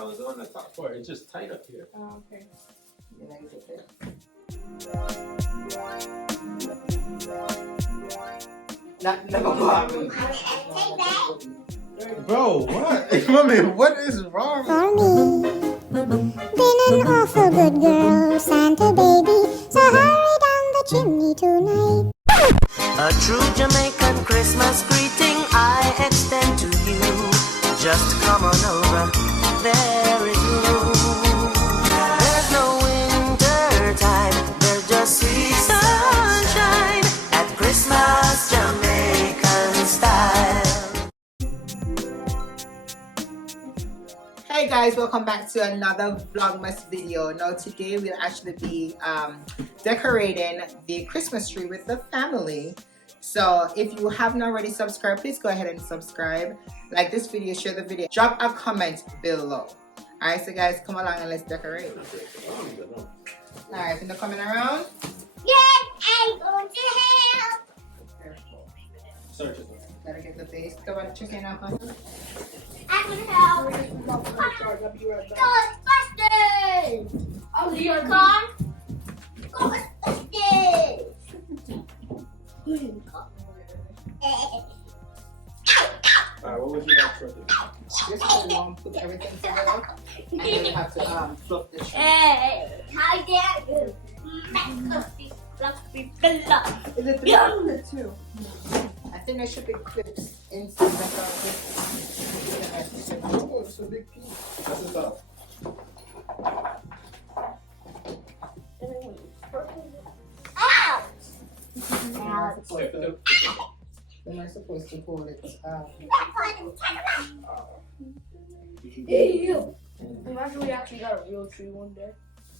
I was on the top part. It's just tight up here. Oh, okay. Bro, what? Mommy, what is wrong? For me, been an awful good girl, Santa baby, so hurry down the chimney tonight. A true Jamaican Christmas greeting I extend to you. Just come on over, there is room. There's no winter time, there's just sweet sunshine at Christmas Jamaican style. Hey guys, welcome back to another Vlogmas video. Now today we'll actually be decorating the Christmas tree with the family. So if you haven't already subscribed, please go ahead and subscribe. Like this video, share the video, drop a comment below. Alright, so guys, come along and let's decorate. Alright, they're coming around. Yes, I'm going to help. Careful. Search it. Gotta get the base. Come on, chicken up. I can help. Ghostbusters! Oh, you're Come. Ghostbusters! Alright, what would you like for it? This is the one put everything together. And then we have to fluff the tree. Hey, how dare you? Is it three or two? I think there should be clips inside the Oh, it's a big piece. That's the top. Ouch! We're not supposed to hold it. Imagine we actually got a real tree one day.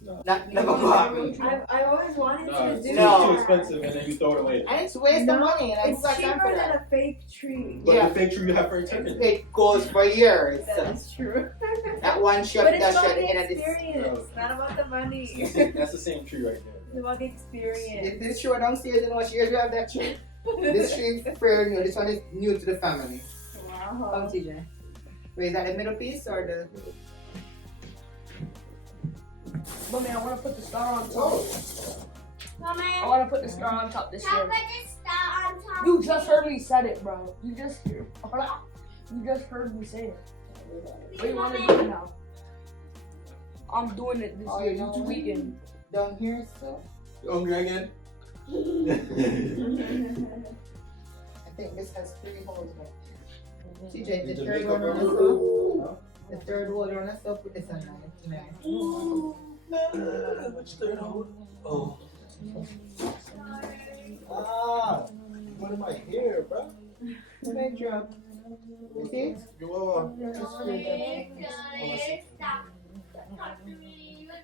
No. Never mind. I always wanted No, to it's do No. too expensive and then you throw it away. And it's waste of money. And I It's got time for cheaper than that. a fake tree. But Yeah. the fake tree you have for eternity. It goes for years. That's true. That one shot, But it's that about shot, the and then this. experience, not about the money. That's the same tree right there. It's about the experience. This show downstairs, you know what years we have that tree? This tree is fairly new. This one is new to the family. Wow. Come, TJ. Wait, is that the middle piece or the? Mommy, I want to put the star on top. Mommy, I want to put the star on top this how year. about the star on top? You just heard me said it, bro. You just heard me say it. What do you want to do now? I'm doing it this year. You tweaking. Down here, so. You hungry again? I think this has 3 holes. TJ, the Did you third make one up on the your- top. The third one on the top. Put this on there. Which third hole? Oh. Ah, what am I here, bro? Mic drop. You see? Whoa.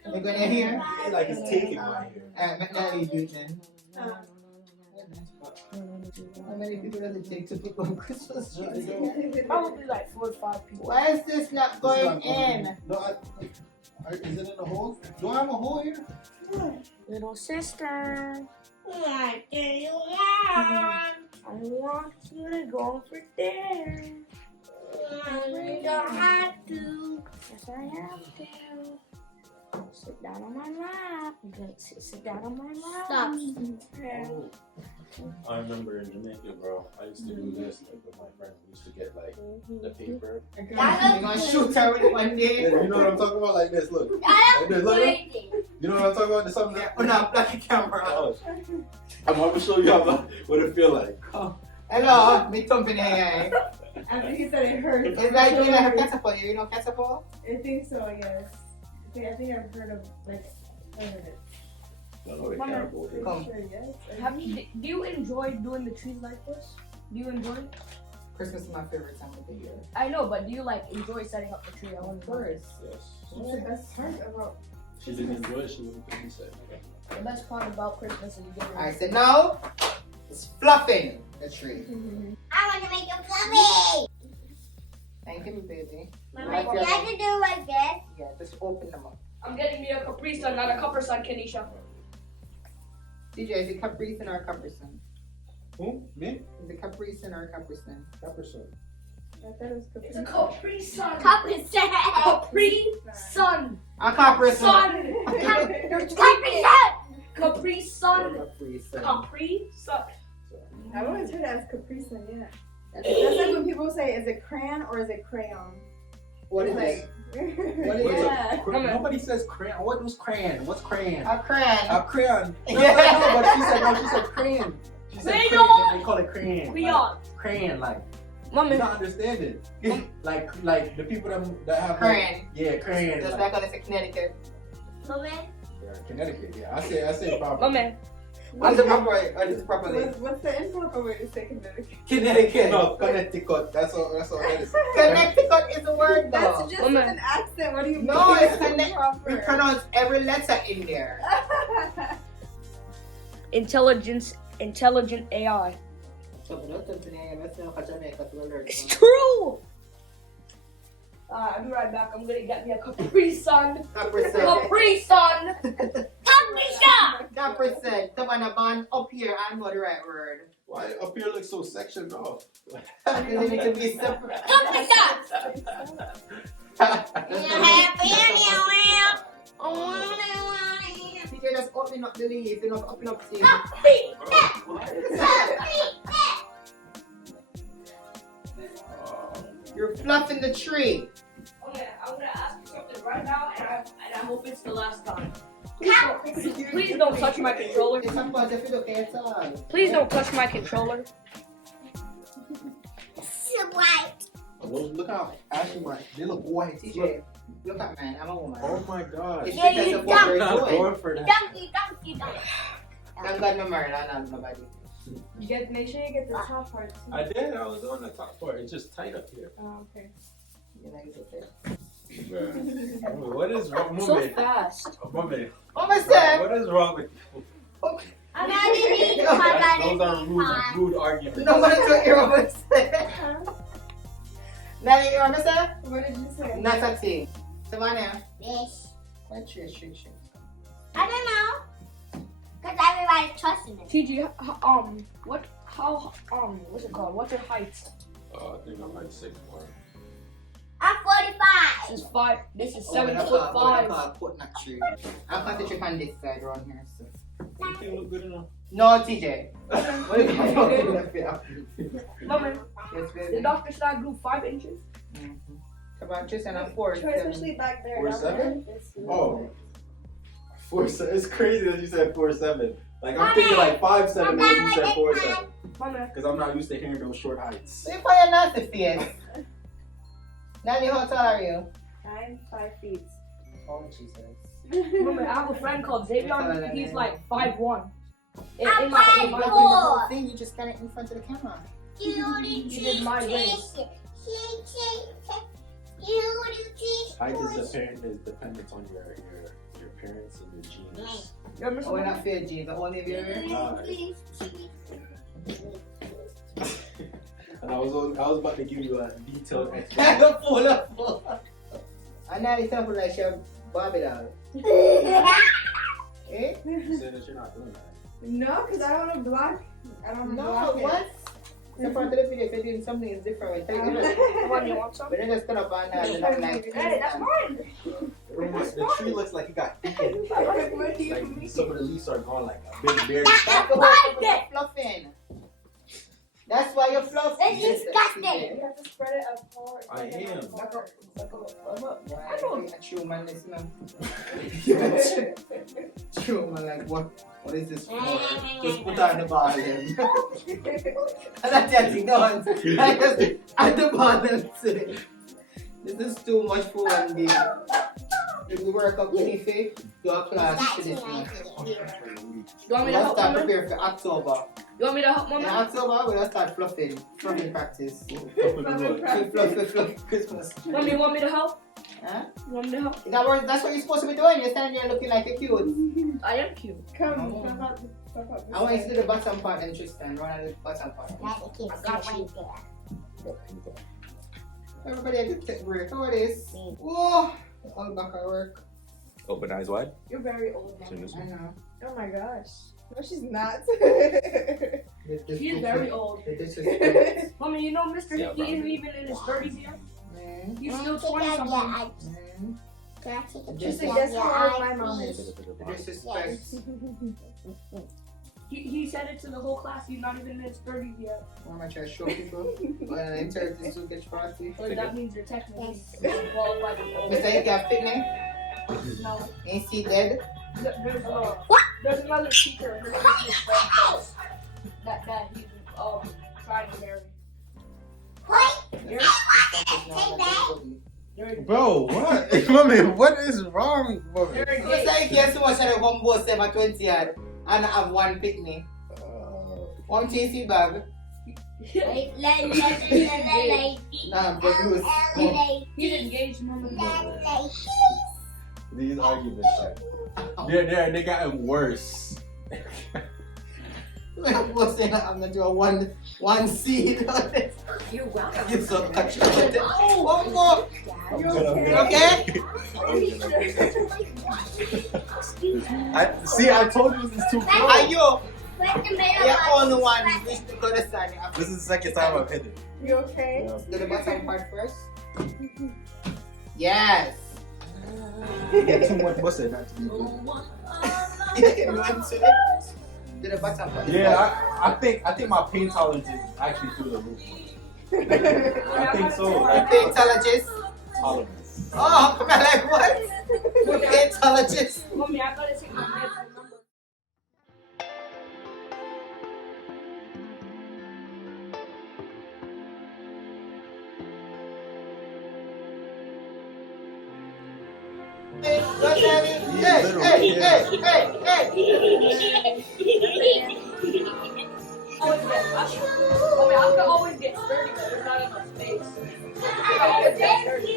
We're going in here. It's like it's taking my hair. McNally do it then. How many people does it take to put on Christmas tree? Probably like 4 or 5 people. Why is this not going in? No, is it in the hole? Do I have a hole here? Little sister, What do you want? I want you to go for dinner. You don't have to. Yes, I have to. Sit down on my lap. You can sit down on my lap. Stop. Yeah. I remember in Jamaica, bro. I used to do this like with my friends. We used to get like the paper. You're gonna shoot her with one day. Yeah, you know what I'm talking about? Like this, look. I Like this, am look. waiting. You know what I'm talking about? There's something Oh no, block the camera. Oh. I'm gonna show you how what it feel like. Hello, me thumping here. I think he said it hurt. It's like doing like a catapult. You know catapult? I think so, yes. I think I've heard of like. I don't know the Mama, camera over here. Come. sure, yes. Do you enjoy doing the trees like this? Do you enjoy it? Christmas is my favorite time of the year. I know, but do you like enjoy setting up the tree? I want to know. Yes. What's the best part about She didn't enjoy it. She wouldn't think he said. the best part about Christmas is you get I said no. It's fluffing the tree. I want to make it fluffy. Thank you, baby. Mama, you have to do like this. Yeah, just open them up. I'm getting me a Capri Sun, not a Copper Sun, Keneisha. DJ, is it Capri Sun or Capri Sun? Who? Me? Is it Capri Sun or Capri Sun? That person. thought it was Capri. It's a Capri Sun. Capri Sun. Capri Sun. A Capri Sun. Sun. Capri Sun. Capri Sun. Capri Sun. Capri Sun. I've always heard it as Capri Sun, yeah. That's like when people say, is it crayon or is it crayon? What is It's it? What is yeah. Nobody says crayon. What was crayon? What's crayon? A crayon. A crayon. No, Yeah. no, but she said crayon. She said Crayon. crayon. They call it crayon. Crayon. Crayon, like. Mommy. You don't understand it. like the people that have Crayon. yeah, crayon. Just like, like on the Connecticut. Connecticut. Yeah, I say proper. Mommy. What's the proper way? What is the proper way? What's the improper way to say Connecticut? Connecticut. No, Connecticut. That's all that is. Connecticut is the word though. That's just Woman. an accent. What do you mean? No, it's improper. We pronounce every letter in there. Intelligent AI. It's true. I'll be right back. I'm gonna get me a Capri Sun. Capri Sun. Capri Sun. Capri Sun. Come on, a man up here. I know the right word. Why up here looks so sectioned off? Because it can be separate. Teacher, just open up the leaf. You know, open up the You're fluffing the tree. Okay, I'm gonna ask you something right now, and I hope it's the last time. Please don't touch my controller. It's not about if you look at all. Please don't touch my controller. Look how Ashley, they look white. TJ, look at man. I'm a woman. Oh my God. It's Yeah, because you of what we're I'm not doing. going for that. Thank God I'm married. I'm not nobody. You make sure you get the top part too. I did. I was on the top part. It's just tight up here. Oh, okay. You know, it's okay. Bruh. What is wrong? So Woman. fast. Woman. Oh, my son. What is wrong with you? I'm not eating. Those are rude arguments. No one to hear what I said. Now you hear what I said? What did you say? Not a thing. Savannah, Yes. what's your restriction? I don't know. Because everybody's trusting it. TG, what's it called? What's your height? I think I'm like 6'1". I'm 45. This is 5. This is Oh, 7'5". I'm putting that tree. I'm going to trip on this side around here. So. You think look good enough? No, TJ. What is my fucking left here? Mommy, Yes, the baby. doctor said I grew 5 inches. Come on, Tristan, I'm 4. Especially back there. 4'7"? This is- Oh. 4'7". It's crazy that you said 4'7". Like I'm thinking like 5'7" when you said 4'7". Mommy. Because I'm not used to hearing those short heights. You put your nasty face. Nanny, how tall are you? I'm 5 feet. Oh, Jesus. Mommy, I have a friend called Xavier. He's like 5'1". I'm You 5'4". thing, you just got it in front of the camera. You did my race. Height is dependent on your parents and your genes. You're missing Oh, we're not fair, jeans. The only of you And I was about to give you a detailed explanation. full. And now it's time for like your Barbie doll. Eh? You said that you're not doing that. No, because I don't want to block. I don't want to No, block what? The part of the video, if you're doing something is different. it. Come on, you want some? But then just turn up and I'm like, Hey, that's mine. The tree looks like it got thickened. What do you Like mean? some of the leaves are gone like a big berry. that's the whole you're fluffing. That's why you're fluffing. That's disgusting. You have to spread it apart. I am. I don't true man, this man. True man, like what is this for? Just put on the ball then. And that's the thing, no one. I just at the bottom say, this is too much for one day. If we work up anything, do a class for this one. You want me to Let's help, start Mommy? prepare for October. You want me to help, In Mommy? October, we're gonna start fluffing practice. Fluff Christmas. Mommy, you want me to help? Huh? You want me to help? That's what you're supposed to be doing. You're standing there looking like a cute. I am cute. Come. Oh. Step up. I want you to do the bottom part and Tristan. Run on the bottom part. Everybody, I can take a break. How it is? Whoa! All back at work. Open eyes wide. You're very old now. I know. Oh my gosh. No, she's not. She's very old. The disrespect. Mommy, you know Mr. Yeah, Hickey bro. isn't even in his 30s yet? Man. He's still 20 something. Man. Just guess how old my mom is. The disrespect. He said it to the whole class. He's not even in his 30s yet. Why am I trying to show people? When I enter this Sukish party. So that means you're technically qualified as old. Mr. Hickey, have fit me? No. Ain't he dead? There's another teacher. Her name is Miss Francis, that he's trying to marry. Bro, what? Mommy, what is wrong, mommy? Mr. Hickey, so much I come both 720 yard and I have one picnic. One TC bag. Nah, but loose. He's engaged, remember? These arguments, they gotten worse. I'm gonna do a one seed on it. You're welcome. It's so touchy. Oh, one more. You okay? I told you this is too Are close. you? You're on the one. This is the good sign. This is the second time I've hit it. You okay? Do the bottom part first. Yes. You get too much mustard not to be good. You want to do the bottom part. Yeah, I think my pain tolerance is actually through the roof. I think so. Pain tolerance. Tolerance. Oh, I'm like what? Pain tolerance. Mommy, I gotta take my meds, remember? Hey, Mommy, I could always get sturdy, but there's not enough space. I could always get sturdy.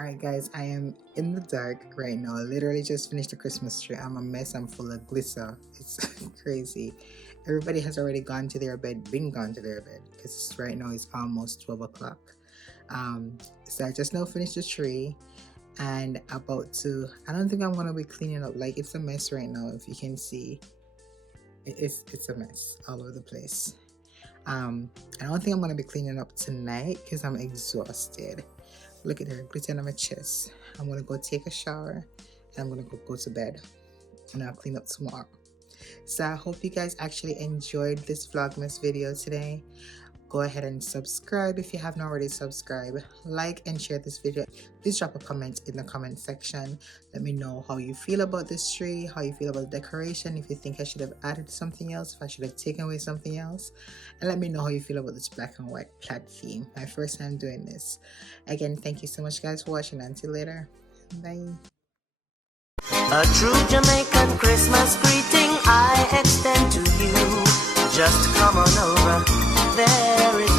Alright guys, I am in the dark right now. I literally just finished the Christmas tree. I'm a mess. I'm full of glitter. It's crazy. Everybody has already gone to their bed, gone to their bed, because right now it's almost 12 o'clock. So I just now finished the tree and about to, I don't think I'm going to be cleaning up. Like, it's a mess right now. If you can see, it's a mess all over the place. I don't think I'm going to be cleaning up tonight because I'm exhausted. Look at her, glitter on my chest. I'm gonna go take a shower and I'm gonna go to bed and I'll clean up tomorrow. So I hope you guys actually enjoyed this Vlogmas video today. Go ahead and subscribe if you haven't already subscribed. Like and share this video. Please drop a comment in the comment section. Let me know how you feel about this tree, how you feel about the decoration, if you think I should have added something else, if I should have taken away something else. And let me know how you feel about this black and white plaid theme. My first time doing this. Again, thank you so much guys for watching. Until later. Bye. A true Jamaican Christmas greeting I extend to you. Just come on over. There is